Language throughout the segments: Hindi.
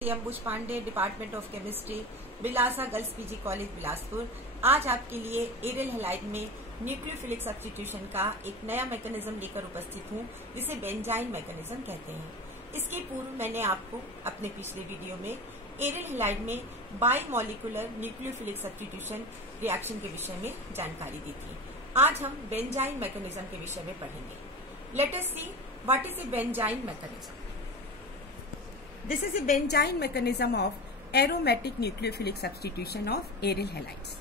Ambuj Pandey, department of chemistry, Bilasa girls PG college Bilaspur. आज आपके लिए एरियल हैलाइड में न्यूक्लियोफिलिक सब्स्टिट्यूशन का एक नया मैकेनिज्म लेकर उपस्थित हूँ, जिसे बेंजाइन मैकेनिज्म कहते हैं। इसके पूर्व मैंने आपको अपने पिछले वीडियो में एरियल हैलाइड में बाइमॉलिक्यूलर न्यूक्लियोफिलिक सब्स्टिट्यूशन रिएक्शन के विषय में जानकारी दी थी। आज हम बेंजाइन मैकेनिज्म के विषय में पढ़ेंगे। Let us see what is a benzyne mechanism. This is a benzyne mechanism of aromatic nucleophilic substitution of aryl halides.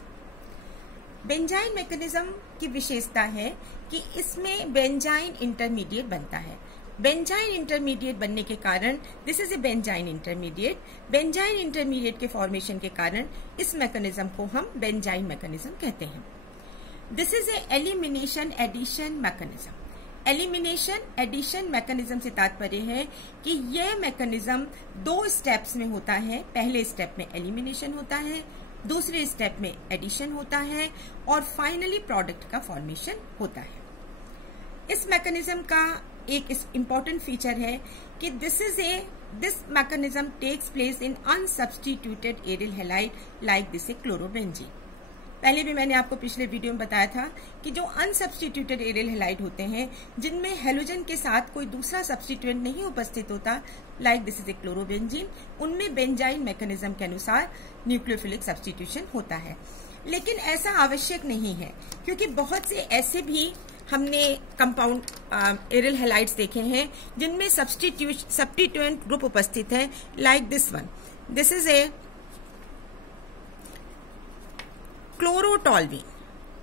Benzene mechanism की विशेषता है कि इसमें बेंजाइन इंटरमीडिएट बनता है। बेंजाइन इंटरमीडिएट बनने के कारण this is a benzene intermediate. Benzene intermediate के फॉर्मेशन के कारण इस मैकेनिज्म को हम बेंजाइन मैकेनिज्म कहते हैं। This is a elimination addition mechanism. Elimination addition mechanism से तात्पर्य है कि यह मैकेनिज्म दो स्टेप्स में होता है। पहले स्टेप में एलिमिनेशन होता है, दूसरे स्टेप में एडिशन होता है और फाइनली प्रोडक्ट का फॉर्मेशन होता है। इस मैकेनिज्म का एक इम्पोर्टेंट फीचर है कि this mechanism takes place in unsubstituted aryl halide like this a chlorobenzene. पहले भी मैंने आपको पिछले वीडियो में बताया था कि जो अनसब्स्टिट्यूटेड एरियल हैलाइड होते हैं, जिनमें हेलोजन के साथ कोई दूसरा सब्स्टिट्यूएंट नहीं उपस्थित होता, like this is a chlorobenzene, उनमें बेंजाइन मैकेनिज्म के अनुसार न्यूक्लियोफिलिक सब्स्टिट्यूशन होता है। लेकिन ऐसा आवश्यक नहीं है, क्योंकि बहुत से ऐसे भी हमने कंपाउंड एरियल हैलाइड्स देखे हैं जिनमें सब्स्टिट्यूएंट ग्रुप उपस्थित है, like this one. This is A chlorotoluene.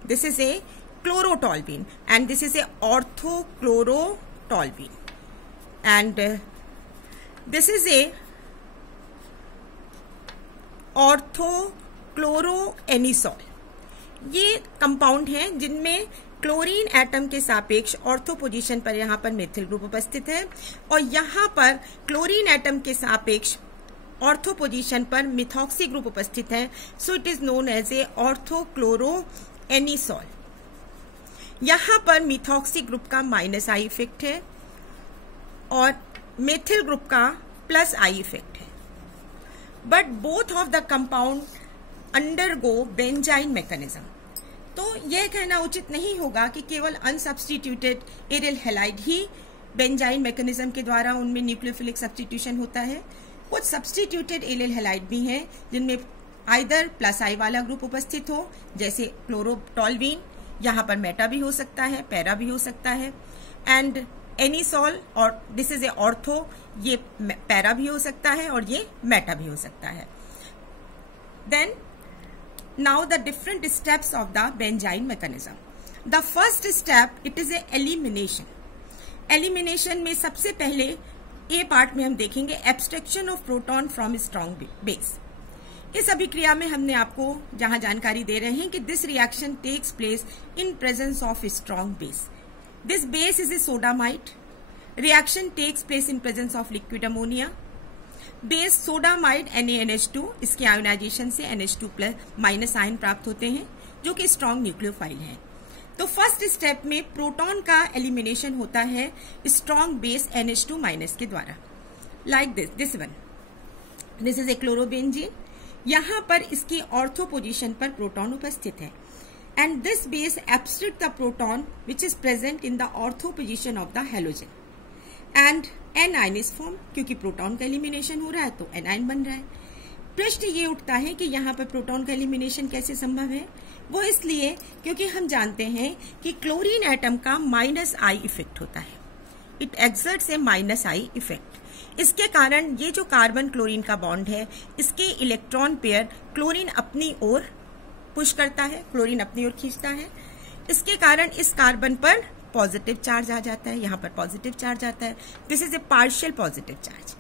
This is a chlorotoluene and this is a orthochlorotoluene and this is a orthochloroanisole. ये कंपाउंड हैं जिनमें क्लोरीन एटम के सापेक्ष ऑर्थो पोजीशन पर यहाँ पर मेथिल ग्रुप उपस्थित है और यहाँ पर क्लोरीन एटम के सापेक्ष ऑर्थो पोजीशन पर मिथॉक्सी ग्रुप उपस्थित है। So it is known as a orthochloroanisole. यहां पर मिथॉक्सी ग्रुप का माइनस आई इफेक्ट है और मेथिल ग्रुप का प्लस आई इफेक्ट है। But both of the compound undergo benzyne mechanism. तो यह कहना उचित नहीं होगा कि केवल अनसब्स्टिट्यूटेड एरियल हैलाइड ही बेंजाइन मैकेनिज्म के द्वारा उनमें न्यूक्लियोफिलिक सब्स्टिट्यूशन होता है। कुछ सब्स्टिट्यूटेड एरियल हैलाइड भी हैं जिनमें आइदर प्लस आई वाला ग्रुप उपस्थित हो, जैसे क्लोरोटोलुईन, यहाँ पर मेटा भी हो सकता है, पैरा भी हो सकता है, एंड एनिसोल और दिस इज ए ऑर्थो, ये पैरा भी हो सकता है और ये मेटा भी हो सकता है। Then now the different steps of the benzyne mechanism. The first step it is a elimination. Elimination में सबसे पहले ए पार्ट में हम देखेंगे abstraction of proton from strong base. इस अभिक्रिया में हमने आपको जहां जानकारी दे रहे हैं कि this reaction takes place in presence of strong base. This base is a sodamide. Reaction takes place in presence of liquid ammonia. Base sodamide NaNH2, इसके आयोनाइजेशन से NH2+ माइनस आयन प्राप्त होते हैं जो कि स्ट्रॉन्ग न्यूक्लियोफाइल है। तो फर्स्ट स्टेप में प्रोटॉन का एलिमिनेशन होता है स्ट्रॉन्ग बेस NH2- के द्वारा, like this one. This is a chlorobenzene. यहां पर इसकी ऑर्थो पोजीशन पर प्रोटॉन उपस्थित है and this base abstract the proton which is present in the ortho position of the halogen and A9 is form. क्योंकि प्रोटॉन का एलिमिनेशन हो रहा है तो एनाइन बन रहा है। प्रश्न ये उठता है कि यहाँ पर प्रोटॉन का एलिमिनेशन कैसे संभव है। वो इसलिए क्योंकि हम जानते हैं कि क्लोरीन एटम का माइनस आई इफेक्ट होता है। It exerts A minus I effect. इसके कारण ये जो कार्बन क्लोरीन का बॉन्ड है, इसके इलेक्ट्रॉन पेयर क्लोरीन अपनी ओर पुश करता है, क्लोरीन अपनी ओर खींचता है। इसके कारण इस कार्बन पर पॉजिटिव चार्ज आ जाता है, यहाँ पर पॉजिटिव चार्ज आता है। This is A partial positive charge.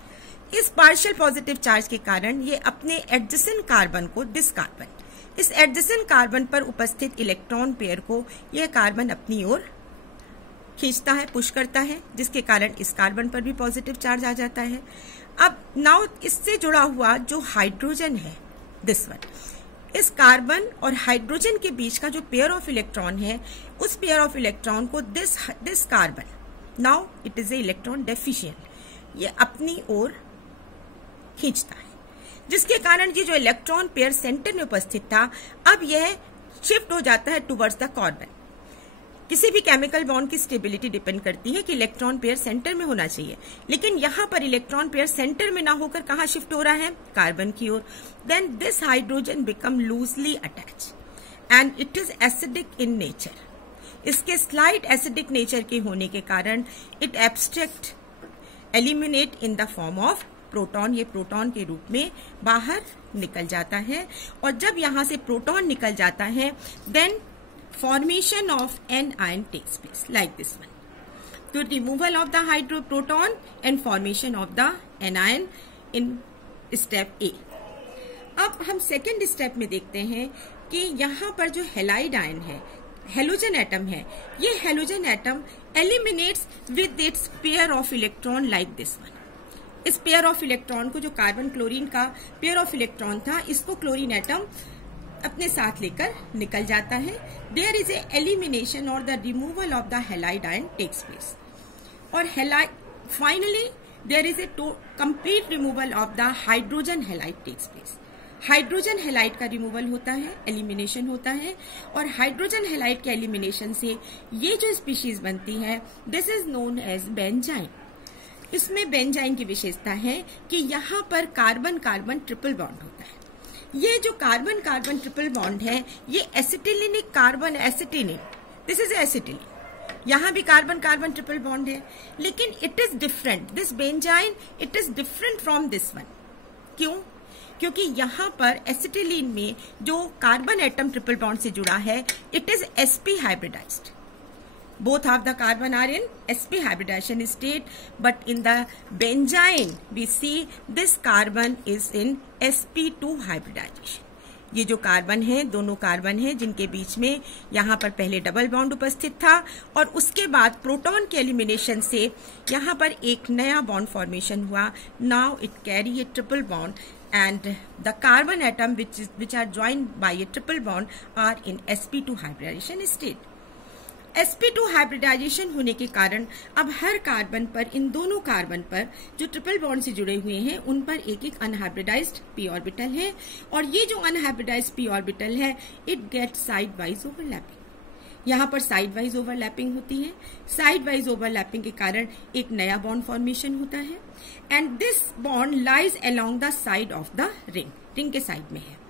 इस पार्शियल पॉजिटिव चार्ज के कारण ये अपने एडजेसेंट कार्बन को इस एडजेसेंट कार्बन पर उपस्थित इलेक्ट्रॉन पेयर को यह कार्बन अपनी ओर खींचता है, पुश करता है, जिसके कारण इस कार्बन पर भी पॉजिटिव चार्ज आ जाता है। अब नाउ इससे जुड़ा हुआ जो हाइड्रोजन है, दिस वन, इस कार्बन और हाइड्रोजन के बीच का जो पेयर ऑफ इलेक्ट्रॉन है, उस पेयर ऑफ इलेक्ट्रॉन को this carbon, now it is A electron deficient, ये अपनी ओर खींचता है, जिसके कारण ये जो इलेक्ट्रॉन पेयर सेंटर में उपस्थित था अब यह शिफ्ट हो जाता है टुवर्ड्स द कार्बन। किसी भी केमिकल बॉन्ड की स्टेबिलिटी डिपेंड करती है कि इलेक्ट्रॉन पेयर सेंटर में होना चाहिए, लेकिन यहां पर इलेक्ट्रॉन पेयर सेंटर में ना होकर कहां शिफ्ट हो रहा है, कार्बन की ओर। Then this hydrogen become loosely attach and it is acidic in nature. इसके स्लाइट एसिडिक नेचर के होने के कारण it abstract eliminate in the form of proton, ये प्रोटॉन के रूप में बाहर निकल जाता है। और जब यहां से प्रोटॉन निकल जाता है then formation of anion takes place like this one. So removal of the hydroproton and formation of the anion in step A. अब हम सेकेंड स्टेप में देखते हैं कि यहाँ पर जो हैलाइड आयन है, हेलोजन एटम है, ये halogen atom eliminates with its pair of electron like this one. इस पेयर ऑफ इलेक्ट्रॉन को, जो कार्बन क्लोरीन का पेयर ऑफ इलेक्ट्रॉन था, इसको क्लोरीन एटम अपने साथ लेकर निकल जाता है। देयर इज ए एलिमिनेशन और the removal of the halide ion takes place. और halide finally there is a complete removal of the hydrogen halide takes place. Hydrogen halide का रिमूवल होता है, एलिमिनेशन होता है, और हाइड्रोजन हैलाइड के एलिमिनेशन से ये जो स्पीशीज बनती है this is known as benzyne. इसमें बेंजाइन की विशेषता है कि यहाँ पर कार्बन कार्बन ट्रिपल बॉन्ड होता है। ये जो कार्बन कार्बन ट्रिपल बॉन्ड है ये एसिटिलिनिक कार्बन एसिटिनिन, दिस इज एसिटिलिन। यहां भी कार्बन कार्बन ट्रिपल बॉन्ड है, लेकिन it is different, this benzene it is different from this one. क्यों? क्योंकि यहां पर एसिटिलिन में जो कार्बन एटम ट्रिपल बॉन्ड से जुड़ा है it is sp hybridized. Both of the carbon are in sp hybridization state, but in the benzene we see this carbon is in sp2 hybridization. ये जो कार्बन है, दोनों कार्बन है जिनके बीच में यहाँ पर पहले डबल बॉन्ड उपस्थित था और उसके बाद प्रोटॉन के एलिमिनेशन से यहाँ पर एक नया बॉन्ड फॉर्मेशन हुआ। Now it carry A triple bond and the carbon atom which are joined by a triple bond are in sp2 hybridization state. sp2 hybridization होने के कारण अब हर कार्बन पर, इन दोनों कार्बन पर जो ट्रिपल बॉन्ड से जुड़े हुए हैं उन पर एक एक अनहाइब्रिडाइज्ड p ऑर्बिटल है, और ये जो अनहाइब्रिडाइज्ड p ऑर्बिटल है it get side wise overlapping. यहाँ पर साइड वाइज ओवरलैपिंग होती है। साइड वाइज ओवरलैपिंग के कारण एक नया बॉन्ड फॉर्मेशन होता है and this bond lies along the side of the ring, ring के साइड में है।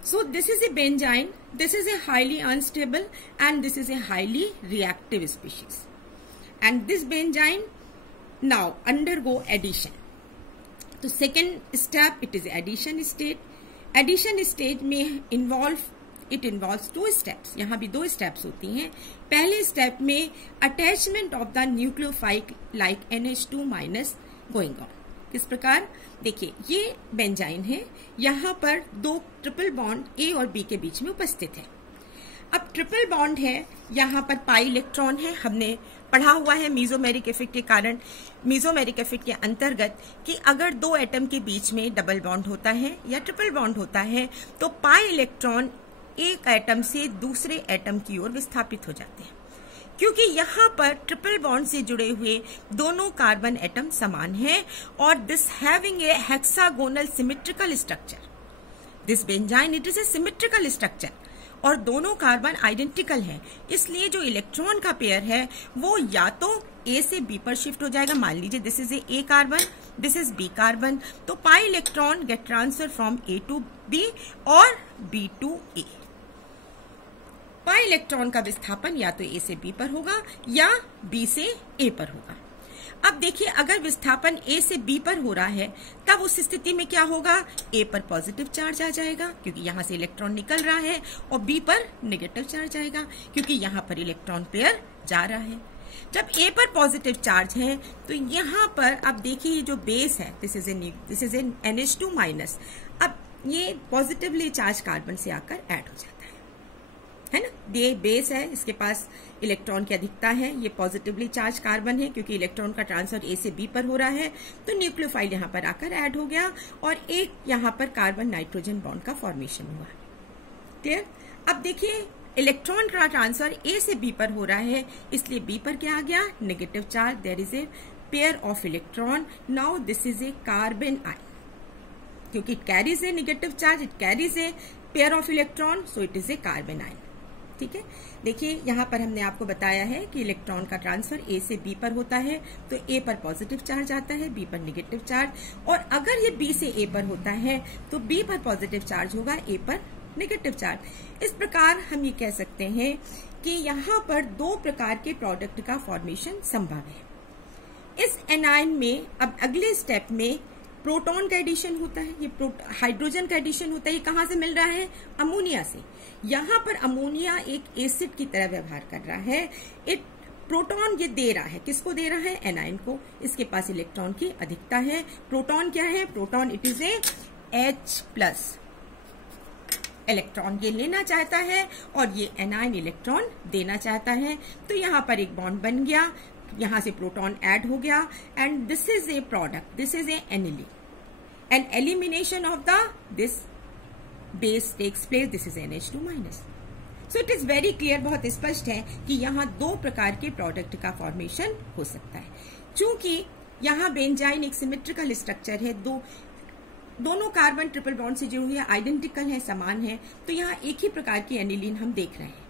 So this is a benzene, this is a highly unstable and this is a highly reactive species. And this benzene now undergo addition. So second step it is addition state. Addition stage में it involves two steps. यहाँ भी 2 steps होती हैं। पहले step में attachment of the nucleophile like NH2 minus going on. किस प्रकार? देखिए ये बेंजाइन है, यहाँ पर 2 ट्रिपल बॉन्ड A और B के बीच में उपस्थित है। अब ट्रिपल बॉन्ड है, यहाँ पर पाई इलेक्ट्रॉन है। हमने पढ़ा हुआ है मीजोमेरिक इफेक्ट के कारण, मीजोमेरिक इफेक्ट के अंतर्गत कि अगर 2 एटम के बीच में डबल बॉन्ड होता है या ट्रिपल बॉन्ड होता है तो पाई इलेक्ट्रॉन एक एटम से दूसरे एटम की ओर विस्थापित हो जाते हैं, क्योंकि यहाँ पर ट्रिपल बॉन्ड से जुड़े हुए दोनों कार्बन एटम समान हैं और this having a hexagonal symmetrical structure. This benzene it is A symmetrical structure और दोनों कार्बन आइडेंटिकल हैं, इसलिए जो इलेक्ट्रॉन का पेयर है वो या तो A से B पर शिफ्ट हो जाएगा। मान लीजिए this is A carbon, this is B carbon, तो pi electron get transfer from A to B और B to A। Pi electron का विस्थापन या तो A से B पर होगा या B से A पर होगा। अब देखिए अगर विस्थापन A से B पर हो रहा है तब उस स्थिति में क्या होगा, A पर पॉजिटिव चार्ज आ जाएगा क्योंकि यहाँ से इलेक्ट्रॉन निकल रहा है, और B पर नेगेटिव चार्ज आएगा क्योंकि यहाँ पर इलेक्ट्रॉन पेयर जा रहा है। जब A पर पॉजिटिव चार्ज है तो यहाँ पर अब देखिए ये जो बेस है this is an NH2 minus, अब ये पॉजिटिवली चार्ज कार्बन से आकर ऐड हो जाता है ना। ये बेस है, इसके पास इलेक्ट्रॉन की अधिकता है, ये पॉजिटिवली चार्ज कार्बन है क्योंकि इलेक्ट्रॉन का ट्रांसफर A से B पर हो रहा है, तो न्यूक्लियोफाइल यहाँ पर आकर ऐड हो गया और एक यहाँ पर कार्बन नाइट्रोजन बॉन्ड का फॉर्मेशन हुआ। क्लियर? अब देखिए इलेक्ट्रॉन का ट्रांसफर A से B पर हो रहा है, इसलिए B पर क्या आ गया, negative charge, there is a pair of electron. Now this is A carbanion. क्योंकि it carries a negative charge, it carries a pair of electron, so it is A carbanion. ठीक है, देखिए यहाँ पर हमने आपको बताया है कि इलेक्ट्रॉन का ट्रांसफर ए से बी पर होता है, तो ए पर पॉजिटिव चार्ज आता है, बी पर नेगेटिव चार्ज, और अगर ये बी से ए पर होता है तो बी पर पॉजिटिव चार्ज होगा, ए पर नेगेटिव चार्ज। इस प्रकार हम ये कह सकते हैं कि यहाँ पर दो प्रकार के प्रोडक्ट का फॉर्मेशन संभव है। इस एनायन में अब अगले स्टेप में प्रोटॉन का एडिशन होता है, ये हाइड्रोजन का एडिशन होता है। ये कहाँ से मिल रहा है? अमोनिया से। यहाँ पर अमोनिया एक एसिड की तरह व्यवहार कर रहा है। प्रोटॉन ये दे रहा है, किसको दे रहा है? एनायन को। इसके पास इलेक्ट्रॉन की अधिकता है। प्रोटॉन क्या है? Proton it is A H+। Electron ये लेना चाहता है और ये एनायन इलेक्ट्रॉन देना चाहता है, तो यहाँ पर एक बॉन्ड बन गया, यहाँ से प्रोटॉन ऐड हो गया, and this is a product, this is a aniline, and elimination of the this base takes place, this is NH2-। So it is very clear, बहुत स्पष्ट है कि यहाँ दो प्रकार के प्रोडक्ट का फॉर्मेशन हो सकता है। चूंकि यहाँ बेंजाइन एक सिमेट्रिकल स्ट्रक्चर है, दोनों कार्बन ट्रिपल बॉन्ड से जुड़ी हुई है, आइडेंटिकल है, समान है, तो यहाँ एक ही प्रकार की एनिलीन हम देख रहे हैं।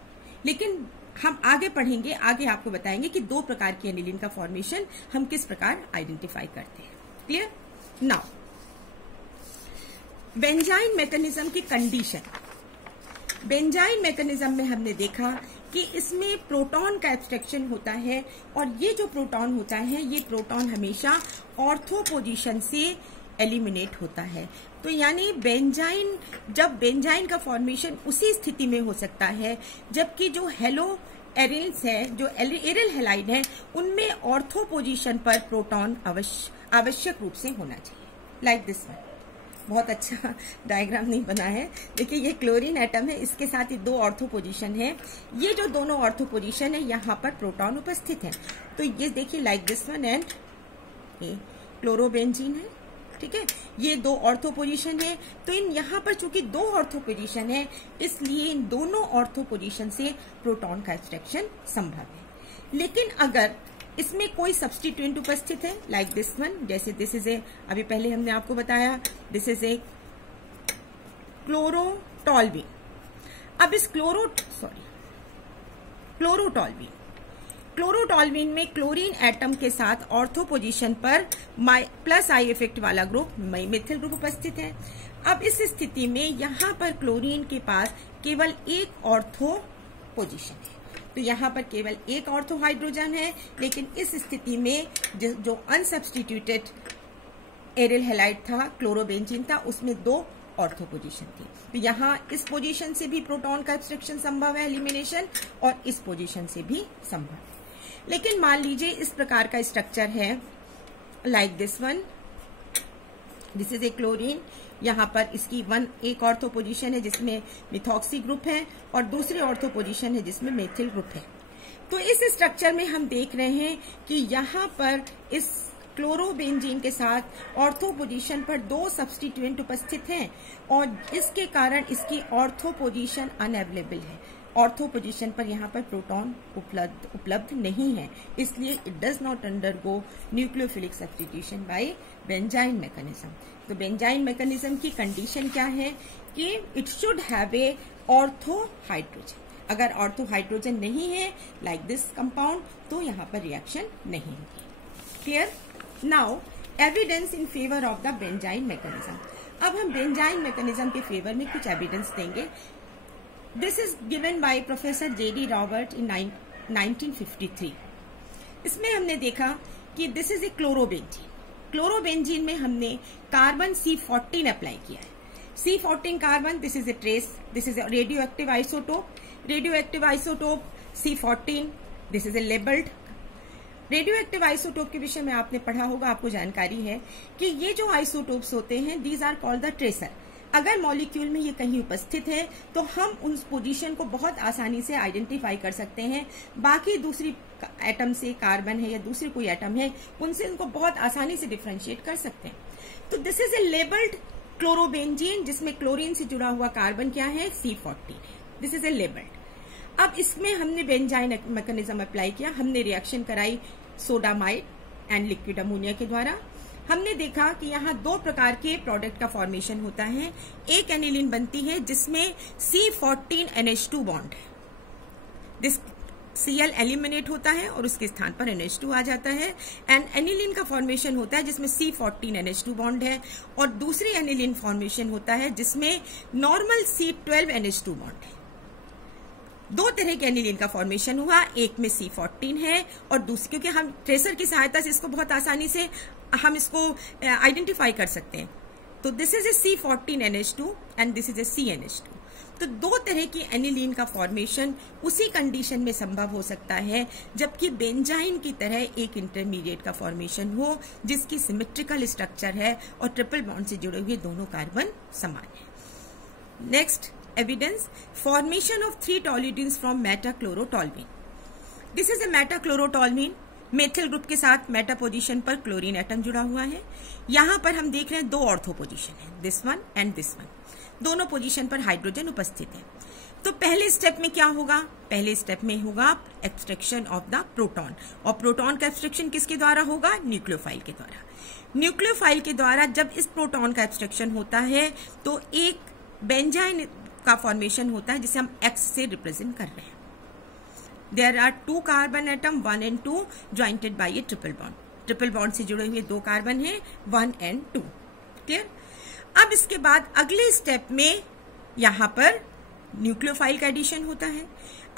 लेकिन हम आगे पढ़ेंगे, आगे आपको बताएंगे कि दो प्रकार की एनिलीन का फॉर्मेशन हम किस प्रकार आइडेंटिफाई करते हैं। क्लियर? नाउ बेंजाइन मैकेनिज्म की कंडीशन। बेंजाइन मैकेनिज्म में हमने देखा कि इसमें प्रोटॉन का एब्स्ट्रैक्शन होता है, और ये जो प्रोटॉन होता है, ये प्रोटॉन हमेशा ऑर्थो पोजीशन से एलिमिनेट होता है। तो यानी जब बेंजाइन का फॉर्मेशन उसी स्थिति में हो सकता है जबकि जो हेलो एरिल्स है, जो एरिल हैलाइड है, उनमें ऑर्थो पोजीशन पर प्रोटॉन आवश्यक रूप से होना चाहिए। Like this one. बहुत अच्छा डायग्राम नहीं बना है। देखिए ये क्लोरीन एटम है, इसके साथ ही दो ऑर्थो पोजीशन है। ये जो दोनों ऑर्थो पोजीशन है, यहाँ पर प्रोटॉन उपस्थित है। तो ये देखिए लाइक दिस वन, एंड ये क्लोरोबेंजीन है। ठीक है, ये दो ऑर्थो पोजीशन है। तो इन यहाँ पर चूंकि दो ऑर्थो पोजीशन है, इसलिए इन दोनों ऑर्थो पोजीशन से प्रोटॉन का एक्सट्रैक्शन संभव है। लेकिन अगर इसमें कोई सब्स्टिट्यूएंट उपस्थित है, लाइक दिस वन, जैसे दिस इज ए, अभी पहले हमने आपको बताया, दिस इज ए क्लोरोटॉल्वीन। अब इस क्लोरोटॉल्वीन में क्लोरीन एटम के साथ ऑर्थो पोजीशन पर प्लस आई इफेक्ट वाला ग्रुप, मिथिल ग्रुप उपस्थित है। अब इस स्थिति में यहाँ पर क्लोरीन के पास केवल एक ऑर्थो पोजीशन है, तो यहाँ पर केवल एक ऑर्थो हाइड्रोजन है। लेकिन इस स्थिति में जो अनसब्स्टिट्यूटेड एरिल हैलाइड था, क्लोरोबेंजीन था, उसमें दो ऑर्थो पोजीशन थी। तो यहाँ इस पोजीशन से भी प्रोटॉन का एक्सट्रैक्शन संभव है, एलिमिनेशन, और इस पोजीशन से भी संभव है। लेकिन मान लीजिए इस प्रकार का स्ट्रक्चर है, like this one, this is A chlorine. यहाँ पर इसकी एक ऑर्थो पोजीशन है जिसमें मिथॉक्सी ग्रुप है, और दूसरी ऑर्थो पोजीशन है जिसमें मेथिल ग्रुप है। तो इस स्ट्रक्चर में हम देख रहे हैं कि यहाँ पर इस क्लोरोबेंजीन के साथ ऑर्थो पोजीशन पर दो सब्स्टिट्यूएंट उपस्थित हैं, और इसके कारण इसकी ऑर्थो पोजीशन अनअवेलेबल है। ऑर्थो पोजीशन पर यहाँ पर प्रोटॉन उपलब्ध नहीं है, इसलिए it does not undergo nucleophilic substitution by benzyne mechanism. तो बेंजाइन मैकेनिज्म की कंडीशन क्या है कि it should have a ortho hydrogen. अगर ऑर्थो हाइड्रोजन नहीं है, लाइक दिस कंपाउंड, तो यहाँ पर रिएक्शन नहीं होगी। Clear? Now evidence in favour of the benzyne mechanism. अब हम बेंजाइन मैकेनिज्म के फेवर में कुछ एविडेंस देंगे। This is given by professor J.D. Robert in 1953। इसमें हमने देखा कि this is a chlorobenzene. Chlorobenzene में हमने कार्बन C14 अप्लाई किया है। C14 carbon, this is a trace, this is a radioactive isotope. Radioactive isotope C14, this is a labelled. Radioactive isotope के विषय में आपने पढ़ा होगा, आपको जानकारी है कि ये जो आइसोटोप्स होते हैं, these are called the tracer. अगर मॉलिक्यूल में ये कहीं उपस्थित है तो हम उस पोजीशन को बहुत आसानी से आइडेंटिफाई कर सकते हैं। बाकी दूसरी एटम से, कार्बन है या दूसरी कोई एटम है, उनसे उनको बहुत आसानी से डिफरेंशिएट कर सकते हैं। तो this is a labelled chlorobenzene, जिसमें क्लोरीन से जुड़ा हुआ कार्बन क्या है? C14। This is a labelled. अब इसमें हमने बेंजाइन मैकेनिज्म अप्लाई किया। हमने रिएक्शन कराई सोडामाइड एंड लिक्विड अमोनिया के द्वारा। हमने देखा कि यहाँ दो प्रकार के प्रोडक्ट का फॉर्मेशन होता है। एक एनिलीन बनती है जिसमें C14NH2 बॉन्ड है, दिस Cl एलिमिनेट होता है और उसके स्थान पर NH2 आ जाता है। एंड एनिलीन का फॉर्मेशन होता है जिसमें C14NH2 बॉन्ड है, और दूसरी एनिलीन फॉर्मेशन होता है जिसमें नॉर्मल C12NH2 बॉन्ड है। दो तरह के एनिलीन का फॉर्मेशन हुआ, एक में C14 है और दूसरी, क्योंकि हम ट्रेसर की सहायता से इसको बहुत आसानी से हम इसको आइडेंटिफाई कर सकते हैं। तो this is A C14NH2 and this is A CNH2। तो दो तरह की एनिलीन का फॉर्मेशन उसी कंडीशन में संभव हो सकता है जबकि बेंजाइन की तरह एक इंटरमीडिएट का फॉर्मेशन हो जिसकी सिमेट्रिकल स्ट्रक्चर है और ट्रिपल बॉन्ड से जुड़े हुए दोनों कार्बन समान है। Next evidence, formation of 3 toluidines from metachlorotoluene. This is a metachlorotoluene. Methyl group के साथ मेटा पोजीशन पर क्लोरीन एटम जुड़ा हुआ है। यहां पर हम देख रहे हैं दो ऑर्थो पोजीशन है, this one and this one. दोनों पोजीशन पर हाइड्रोजन उपस्थित है। तो पहले स्टेप में क्या होगा? पहले स्टेप में होगा एक्सट्रैक्शन ऑफ द प्रोटॉन, और प्रोटॉन का एक्सट्रैक्शन किसके द्वारा होगा? न्यूक्लियोफाइल के द्वारा। न्यूक्लियोफाइल के द्वारा जब इस प्रोटॉन का एक्सट्रैक्शन होता है तो एक बेंजाइन का फॉर्मेशन होता है जिसे हम X से रिप्रेजेंट कर रहे हैं। There are 2 carbon atom 1 and 2 jointed by a triple bond. Triple bond से जुड़े हुए 2 कार्बन हैं 1 and 2। क्लियर? अब इसके बाद अगले स्टेप में यहां पर न्यूक्लियोफाइल का एडिशन होता है।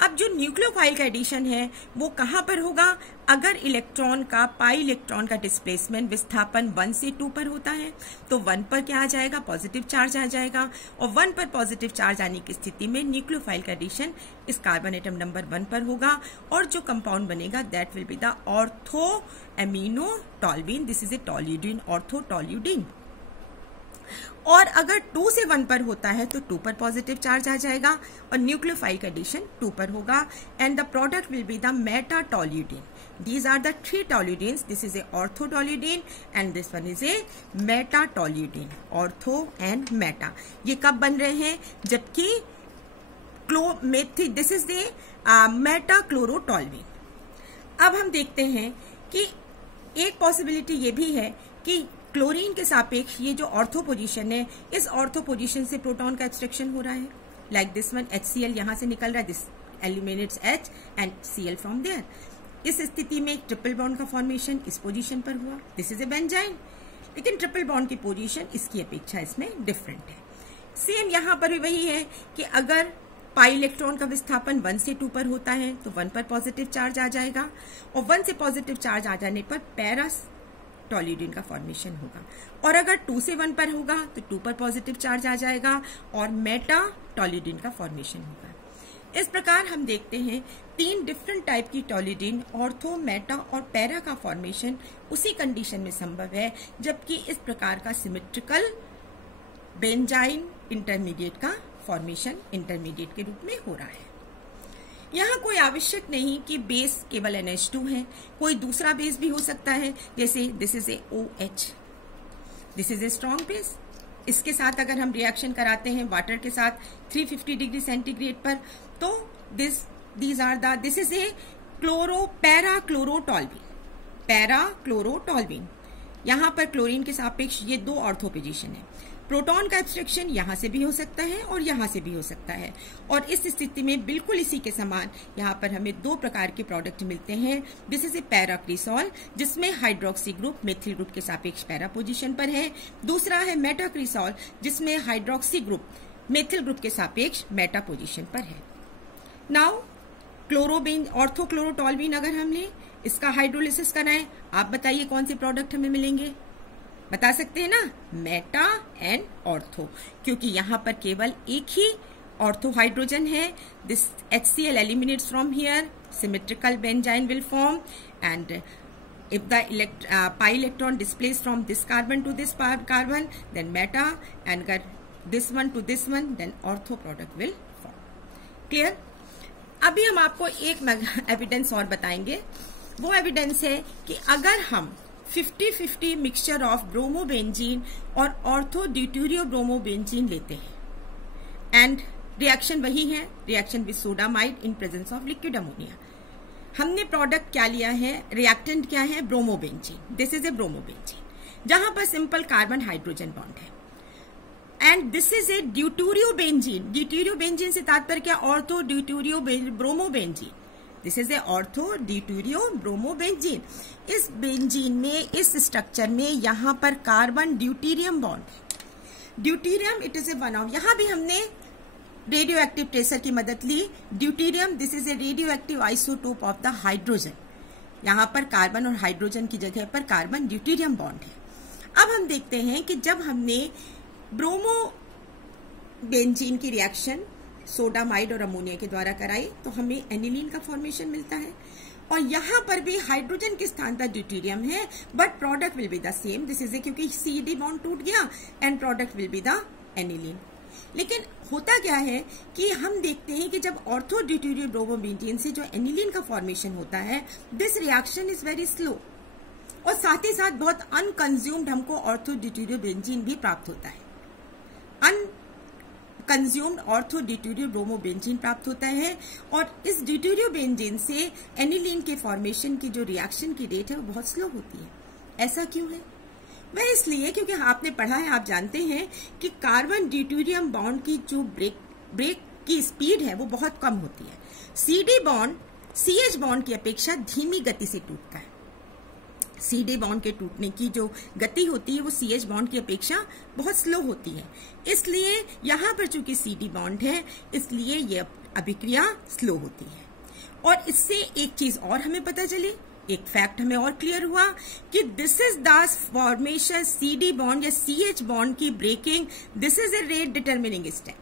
अब जो न्यूक्लियोफाइल का एडिशन है वो कहां पर होगा? अगर इलेक्ट्रॉन का पाई इलेक्ट्रॉन का डिस्प्लेसमेंट विस्थापन 1 से 2 पर होता है तो 1 पर क्या आ जाएगा? पॉजिटिव चार्ज आ जाएगा, और 1 पर पॉजिटिव चार्ज आने की स्थिति में न्यूक्लियोफाइल का एडिशन इस कार्बन एटम नंबर 1 पर होगा, और जो कंपाउंड बनेगा that will be the ortho amino toluidine. This is a toluidine, ortho toluidine. और अगर 2 से 1 पर होता है तो 2 पर पॉजिटिव चार्ज आ जाएगा और न्यूक्लियोफाइल का एडिशन 2 पर होगा, and the product will be the meta toluidine. These are the 3 toluedenes. This is a ortho toluene and this one is a meta toluene. Ortho and meta. ये कब बन रहे हैं? जबकि दिस इज द मेटा क्लोरोटॉल्वीन। अब हम देखते हैं कि एक पॉसिबिलिटी ये भी है कि क्लोरीन के सापेक्ष ये जो ऑर्थो पोजीशन है, इस ऑर्थो पोजीशन से प्रोटॉन का एक्सट्रैक्शन हो रहा है। लाइक दिस वन, HCl यहां से निकल रहा है, this eliminates H and Cl from there. इस स्थिति में एक ट्रिपल बॉन्ड का फॉर्मेशन इस पोजीशन पर हुआ, दिस इज ए बेंजाइन, लेकिन ट्रिपल बॉन्ड की पोजीशन इसकी अपेक्षा इसमें डिफरेंट है। सेम यहां पर भी वही है कि अगर पाई इलेक्ट्रॉन का विस्थापन 1 से 2 पर होता है तो 1 पर पॉजिटिव चार्ज आ जाएगा, और 1 से पॉजिटिव चार्ज आ जाने पर पैरा टॉल्यूडीन का फॉर्मेशन होगा, और अगर 2 से 1 पर होगा तो 2 पर पॉजिटिव चार्ज आ जाएगा और मेटा टॉल्यूडीन का फॉर्मेशन होगा। इस प्रकार हम देखते हैं 3 डिफरेंट टाइप की टॉल्यूडीन, ऑर्थो, मेटा और पैरा का फॉर्मेशन उसी कंडीशन में संभव है जबकि इस प्रकार का सिमेट्रिकल बेंजाइन इंटरमीडिएट का फॉर्मेशन इंटरमीडिएट के रूप में हो रहा है। यहाँ कोई आवश्यक नहीं कि बेस केवल NH2 है, कोई दूसरा बेस भी हो सकता है, जैसे this is A OH, this is a strong base. इसके साथ अगर हम रिएक्शन कराते हैं वाटर के साथ 350 डिग्री सेंटीग्रेड पर, तो दिस इज ए पैरा क्लोरोटॉल्वीन। यहां पर क्लोरीन के सापेक्ष ये 2 ऑर्थो पोजीशन है। प्रोटॉन का एक्सट्रैक्शन यहां से भी हो सकता है और यहां से भी हो सकता है, और इस स्थिति में बिल्कुल इसी के समान यहां पर हमें 2 प्रकार के प्रोडक्ट मिलते हैं। दिस इज ए पैराक्रिसॉल जिसमें हाइड्रोक्सी ग्रुप मेथिल ग्रुप के सापेक्ष पैरा पोजीशन पर है। दूसरा है मेटाक्रिसॉल जिसमें हाइड्रोक्सी ग्रुप मेथिल ग्रुप के सापेक्ष मेटा पोजीशन पर है। नाउ क्लोरोबेन ऑर्थोक्लोरोटॉल्वीन अगर हम लें, इसका हाइड्रोलिसिस कराएं, आप बताइए कौन से प्रोडक्ट हमें मिलेंगे? बता सकते हैं ना? मेटा एंड ऑर्थो, क्योंकि यहां पर केवल एक ही ऑर्थो हाइड्रोजन है। This HCl eliminates from here, symmetrical benzene will form, and if the pi electron displaced from this carbon to this carbon, then meta, and अगर this one to this one, then ortho product will form. Clear? अभी हम आपको एक एविडेंस और बताएंगे। वो एविडेंस है कि अगर हम 50-50 मिक्सचर ऑफ ब्रोमोबेंजीन और ऑर्थो ड्यूटेरियो ब्रोमोबेंजीन लेते हैं, एंड रिएक्शन वही है, reaction with sodamide in presence of liquid ammonia. हमने प्रोडक्ट क्या लिया है? रिएक्टेंट क्या है? Bromobenzene. This is a bromobenzene. जहां पर सिंपल कार्बन हाइड्रोजन बॉन्ड है। And this is a deuteriobenzene. Deuteriobenzene से तात्पर्य क्या? Ortho deuterio bromobenzene. This is a ortho deuterio bromobenzene. इस बेंजीन में, इस स्ट्रक्चर में यहां पर कार्बन ड्यूटेरियम बॉन्ड है। Deuterium it is a one of, यहां भी हमने रेडियो एक्टिव ट्रेसर की मदद ली। Deuterium this is a radioactive isotope of the hydrogen. यहां पर कार्बन और हाइड्रोजन की जगह पर कार्बन ड्यूटेरियम बॉन्ड है। अब हम देखते हैं कि जब हमने ब्रोमो बेंजीन की रिएक्शन सोडामाइड और अमोनिया के द्वारा कराई तो हमें एनिलीन का फॉर्मेशन मिलता है। और यहां पर भी हाइड्रोजन के स्थान पर ड्यूटेरियम है, but product will be the same. This is ए, क्योंकि CD बॉन्ड टूट गया and product will be the aniline. लेकिन होता क्या है कि हम देखते हैं कि जब ऑर्थो ड्यूटेरियो ब्रोमोबेंजीन से जो एनिलीन का फॉर्मेशन होता है, this reaction is very slow और साथ ही साथ बहुत अनकंज्यूम्ड हमको ऑर्थो ड्यूटेरियो बेंजीन भी प्राप्त होता है। अनकंज्यूम्ड ऑर्थो ड्यूटेरियो ब्रोमोबेंजीन प्राप्त होता है और इस ड्यूटेरियो बेंजीन से एनिलीन के फॉर्मेशन की जो रिएक्शन की रेट है वो बहुत स्लो होती है। ऐसा क्यों है? वह इसलिए क्योंकि आपने पढ़ा है, आप जानते हैं कि कार्बन ड्यूटेरियम बॉन्ड की जो ब्रेक की स्पीड है वो बहुत कम होती है। CD बॉन्ड CH बॉन्ड की अपेक्षा धीमी गति से टूटता है। CD बॉन्ड के टूटने की जो गति होती है वो CH बॉन्ड की अपेक्षा बहुत स्लो होती है। इसलिए यहां पर चूंकि CD बॉन्ड है, इसलिए ये अभिक्रिया स्लो होती है। और इससे एक चीज और हमें पता चली, एक फैक्ट हमें और क्लियर हुआ कि this is the formation CD bond या CH बॉन्ड की breaking, this is a rate determining step.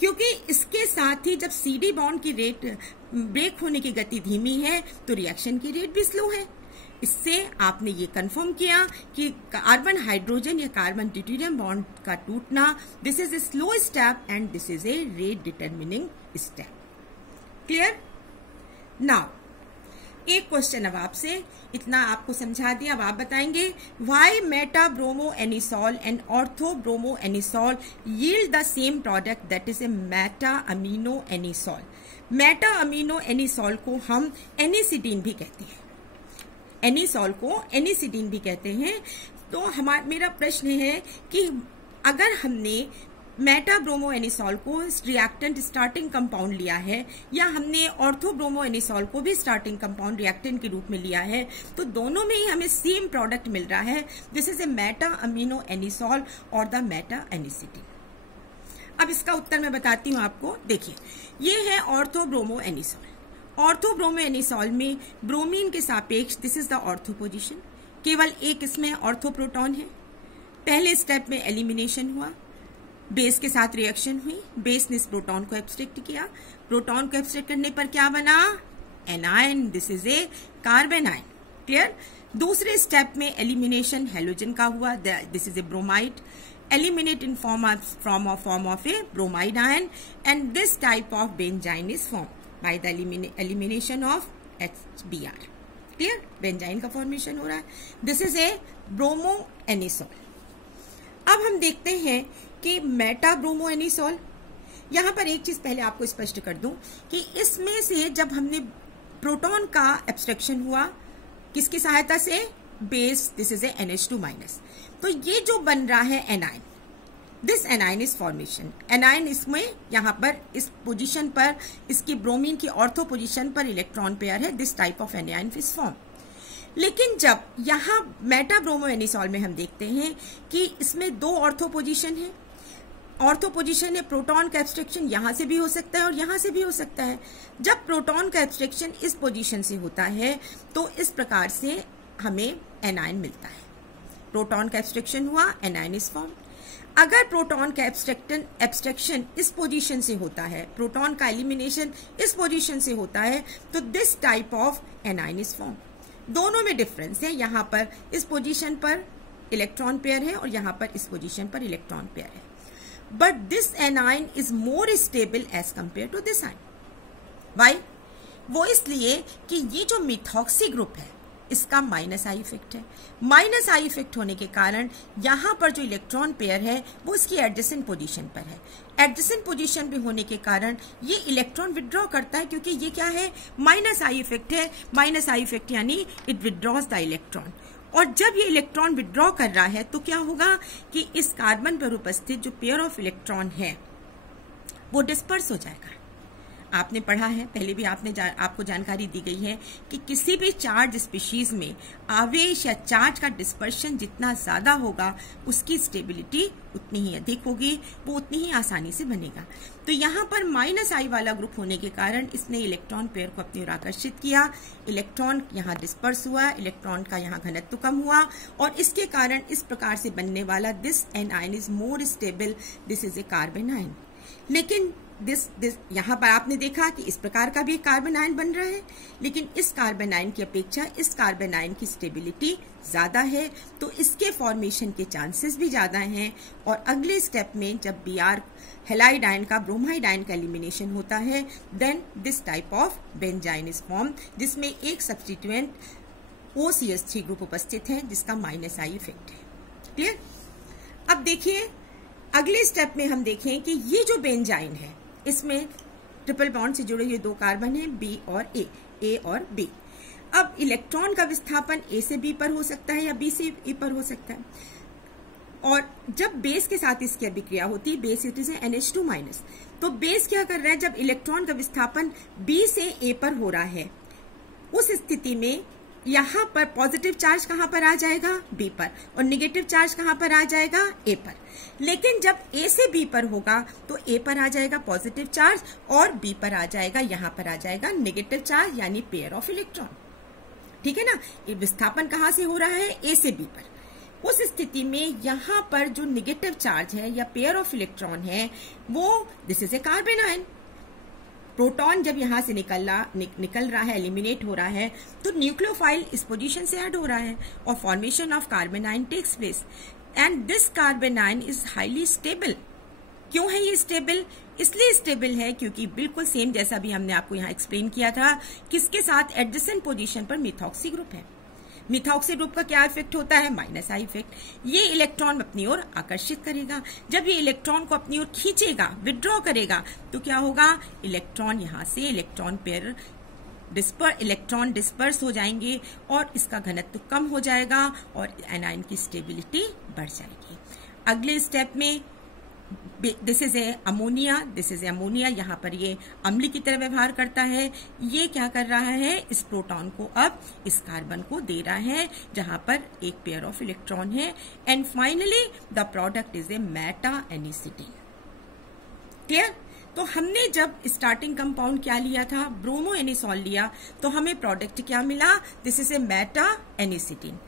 क्योंकि इसके साथ ही जब CD बॉन्ड की रेट ब्रेक होने की गति धीमी है तो रिएक्शन की रेट भी स्लो है। इससे आपने ये कंफर्म किया कि कार्बन हाइड्रोजन या कार्बन ड्यूटेरियम बॉन्ड का टूटना, this is a slow step and this is a rate determining step. Clear? Now एक क्वेश्चन अब आपसे, इतना आपको समझा दिया। अब आप बताएंगे why Meta bromo anisole and ortho bromo anisole yield the same product that is a Meta amino anisole. Meta amino anisole को हम एनिसिडीन भी कहते हैं, एनिसॉल को एनिसिडीन भी कहते हैं। तो मेरा प्रश्न है कि अगर हमने मेटा ब्रोमो एनिसॉल को रिएक्टेंट स्टार्टिंग कंपाउंड लिया है या हमने ऑर्थो ब्रोमो एनिसॉल को भी स्टार्टिंग कंपाउंड रिएक्टेंट के रूप में लिया है, तो दोनों में ही हमें सेम प्रोडक्ट मिल रहा है। This is a Meta amino anisole और द मेटा एनिसिडीन। अब इसका उत्तर मैं बताती हूं आपको। देखिए, ये है ortho bromo anisole. Ortho bromo anisole में ब्रोमीन के सापेक्ष this is the ortho position. केवल एक इसमें ऑर्थो प्रोटॉन है। पहले स्टेप में एलिमिनेशन हुआ, बेस के साथ रिएक्शन हुई, बेस ने इस प्रोटॉन को एब्स्ट्रैक्ट किया। प्रोटॉन को एब्स्ट्रैक्ट करने पर क्या बना? Anion. This is A carbon ion. Clear? दूसरे स्टेप में एलिमिनेशन हेलोजन का हुआ, this is A bromide. Eliminate in form of A bromide ion and this type of benzyne is form by the elimination of HBr। Clear? Benzene का फॉर्मेशन हो रहा है। This is A bromo anisole. अब हम देखते हैं कि मेटा ब्रोमो एनिसॉल, यहां पर एक चीज पहले आपको स्पष्ट कर दूं कि इसमें से जब हमने प्रोटॉन का एब्स्ट्रैक्शन हुआ किसकी सहायता से? Base, this is A NH2 minus. तो ये जो बन रहा है anion, this anion is formation. Anion इसमें यहां पर इस पोजीशन पर, इसकी ब्रोमीन की ऑर्थो पोजीशन पर इलेक्ट्रॉन पेयर है। This type of anion is form. लेकिन जब यहां मेटा ब्रोमो एनिसॉल में हम देखते हैं कि इसमें दो ऑर्थो पोजीशन है। ऑर्थो पोजीशन है, प्रोटॉन का एब्स्ट्रैक्शन यहां से भी हो सकता है और यहां से भी हो सकता है। जब प्रोटॉन का एब्स्ट्रैक्शन इस पोजीशन से होता है तो इस प्रकार से हमें एनायन मिलता है। प्रोटॉन का एब्स्ट्रैक्शन हुआ, एनायन इज फॉर्म। अगर प्रोटॉन का एब्स्ट्रैक्शन इस पोजीशन से होता है, प्रोटॉन का एलिमिनेशन इस पोजीशन से होता है, तो this type of anion is form. दोनों में डिफरेंस है। यहां पर इस पोजीशन पर इलेक्ट्रॉन पेयर है और यहां पर इस पोजीशन पर इलेक्ट्रॉन पेयर है। But this anion is more stable as compare to this ion. Why? वो इसलिए कि ये जो मिथॉक्सी ग्रुप है इसका माइनस आई इफेक्ट है। माइनस आई इफेक्ट होने के कारण यहां पर जो इलेक्ट्रॉन पेयर है वो इसकी एडजेसेंट पोजीशन पर है। एडजेसेंट पोजीशन पे होने के कारण ये इलेक्ट्रॉन विड्रॉ करता है, क्योंकि ये क्या है? माइनस आई इफेक्ट है। माइनस आई इफेक्ट यानी इट विड्रॉज द इलेक्ट्रॉन। और जब ये इलेक्ट्रॉन विड्रॉ कर रहा है तो क्या होगा कि इस कार्बन पर उपस्थित जो पेयर ऑफ इलेक्ट्रॉन है वो डिस्पर्स हो जाएगा। आपने पढ़ा है, पहले भी आपको जानकारी दी गई है कि किसी भी चार्ज स्पीशीज में आवेश या चार्ज का डिस्पर्शन जितना ज्यादा होगा उसकी स्टेबिलिटी उतनी ही अधिक होगी, वो उतनी ही आसानी से बनेगा। तो यहाँ पर -I वाला ग्रुप होने के कारण इसने इलेक्ट्रॉन पेयर को अपनी ओर आकर्षित किया, इलेक्ट्रॉन यहाँ डिस्पर्स हुआ, इलेक्ट्रॉन का यहाँ घनत्व कम हुआ और इसके कारण इस प्रकार से बनने वाला this anion is more stable, this is A carbon ion. लेकिन यहाँ पर आपने देखा कि इस प्रकार का भी एक कार्बन आयन बन रहा है, लेकिन इस कार्बन आयन की अपेक्षा इस कार्बन आयन की स्टेबिलिटी ज्यादा है, तो इसके फॉर्मेशन के चांसेस भी ज्यादा हैं। और अगले स्टेप में जब Br हेलाइड आयन का ब्रोमाइड आयन का एलिमिनेशन होता है, then this type of benzyne is form, जिसमें एक सब्स्टिट्यूएंट OCH3 ग्रुप उपस्थित है जिसका -I इफेक्ट है। क्लियर? अब देखिए अगले स्टेप में हम देखें कि ये जो बेंजाइन है इसमें ट्रिपल बॉन्ड से जुड़े हुए 2 कार्बन हैं, B और A और B। अब इलेक्ट्रॉन का विस्थापन A से B पर हो सकता है या B से E पर हो सकता है, और जब बेस के साथ इसकी अभिक्रिया होती है, बेस इट इज NH2-, तो बेस क्या कर रहा है, जब इलेक्ट्रॉन का विस्थापन B से A पर हो रहा है उस स्थिति में यहाँ पर पॉजिटिव चार्ज कहाँ पर आ जाएगा, B पर, और नेगेटिव चार्ज कहाँ पर आ जाएगा, A पर। लेकिन जब A से B पर होगा तो A पर आ जाएगा पॉजिटिव चार्ज और B पर आ जाएगा, यहाँ पर आ जाएगा नेगेटिव चार्ज, यानी पेयर ऑफ इलेक्ट्रॉन। ठीक है ना? ये विस्थापन कहाँ से हो रहा है, A से B पर। उस स्थिति में यहाँ पर जो नेगेटिव चार्ज है या पेयर ऑफ इलेक्ट्रॉन है वो this is A carbon ion. Proton जब यहां से निकल रहा है, एलिमिनेट हो रहा है, तो न्यूक्लियोफाइल इस पोजीशन से ऐड हो रहा है और formation of carbon ion takes place, and this carbon ion is highly stable. क्यों है ये स्टेबल? इसलिए स्टेबल है क्योंकि बिल्कुल सेम जैसा भी हमने आपको यहाँ एक्सप्लेन किया था, किसके साथ, एडजेसेंट पोजीशन पर मिथॉक्सी ग्रुप है। मिथॉक्सी ग्रुप का क्या इफेक्ट होता है, -I इफेक्ट। ये इलेक्ट्रॉन अपनी ओर आकर्षित करेगा, जब ये इलेक्ट्रॉन को अपनी ओर खींचेगा, विड्रॉ करेगा, तो क्या होगा, इलेक्ट्रॉन यहाँ से इलेक्ट्रॉन पेयर इलेक्ट्रॉन डिस्पर्स हो जाएंगे और इसका घनत्व कम हो जाएगा और एनायन की स्टेबिलिटी बढ़ जाएगी। अगले स्टेप में दिस इज ए अमोनिया, यहाँ पर ये अम्ल की तरह व्यवहार करता है। ये क्या कर रहा है, इस प्रोटॉन को अब इस कार्बन को दे रहा है जहां पर एक पेयर ऑफ इलेक्ट्रॉन है, and finally the product is a meta anisidine. Clear? तो हमने जब स्टार्टिंग कंपाउंड क्या लिया था, ब्रोमो एनिसॉल लिया, तो हमें प्रोडक्ट क्या मिला, दिस इज ए मेटा एनिसिटीन।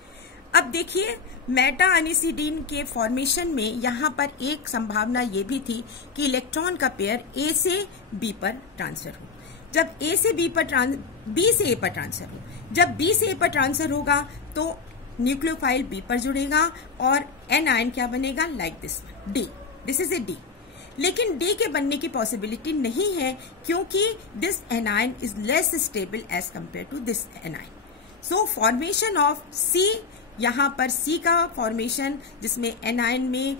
अब देखिए मेटा एनिसिडीन के फॉर्मेशन में यहाँ पर एक संभावना ये भी थी कि इलेक्ट्रॉन का पेयर A से B पर ट्रांसफर हो। जब B से A पर ट्रांसफर हो, जब B से A पर ट्रांसफर होगा तो न्यूक्लियोफाइल B पर जुड़ेगा और एन आयन क्या बनेगा, like this D, this is A D। लेकिन D के बनने की पॉसिबिलिटी नहीं है क्योंकि this anion is less stable as compare to this anion. So formation of C, यहाँ पर C का फॉर्मेशन जिसमें एनायन में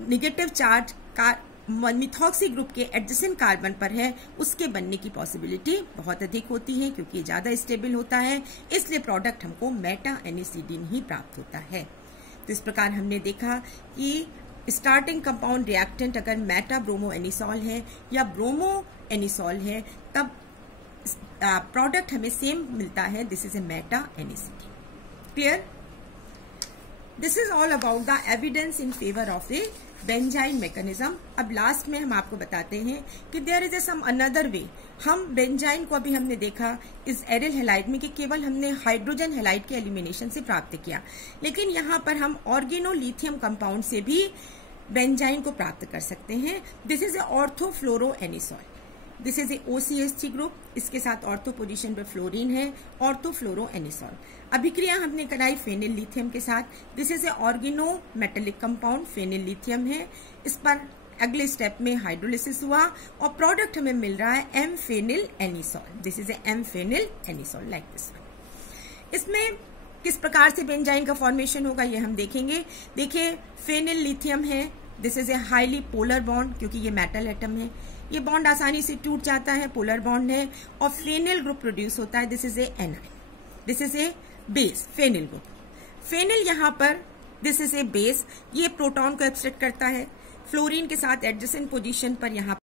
नेगेटिव चार्ज का मिथॉक्सी ग्रुप के एडजेसेंट कार्बन पर है, उसके बनने की पॉसिबिलिटी बहुत अधिक होती है क्योंकि ये ज्यादा स्टेबल होता है, इसलिए प्रोडक्ट हमको मेटा एनिसिडीन ही प्राप्त होता है। तो इस प्रकार हमने देखा कि स्टार्टिंग कंपाउंड रिएक्टेंट अगर मेटा ब्रोमो एनिसॉल है या ब्रोमो एनिसॉल है तब प्रोडक्ट हमें सेम मिलता है, this is a meta anisidine. Clear? This is all about the evidence in favour of a benzyne mechanism. अब लास्ट में हम आपको बताते हैं कि there is a some another way. हम बेंजाइन को अभी हमने देखा इस एरिल हैलाइड में कि केवल हमने हाइड्रोजन हैलाइड के एलिमिनेशन से प्राप्त किया, लेकिन यहाँ पर हम ऑर्गेनोलिथियम कंपाउंड से भी बेंजाइन को प्राप्त कर सकते हैं। This is a orthofluoro anisole, this is a OCH3 group, इसके साथ ऑर्थो पोजीशन पर फ्लोरीन है, ऑर्थोफ्लोरो एनिसॉल। अभिक्रिया हमने कराई फेनिल लिथियम के साथ, this is a organometallic compound, phenyl lithium है। इस पर अगले स्टेप में हाइड्रोलिसिस हुआ और प्रोडक्ट हमें मिल रहा है M phenyl anisole, this is a M phenyl anisole, like this. इसमें किस प्रकार से बेंजाइन का फॉर्मेशन होगा ये हम देखेंगे। देखिए फेनिल लिथियम है, this is a highly polar bond क्योंकि ये मेटल एटम है, ये बॉन्ड आसानी से टूट जाता है, पोलर बॉन्ड है और फेनिल ग्रुप प्रोड्यूस होता है, this is a anion, this is a base phenyl group. Phenyl यहाँ पर दिस इज ए बेस, ये प्रोटॉन को एब्स्ट्रैक्ट करता है, फ्लोरीन के साथ एडजेसेंट पोजीशन पर यहाँ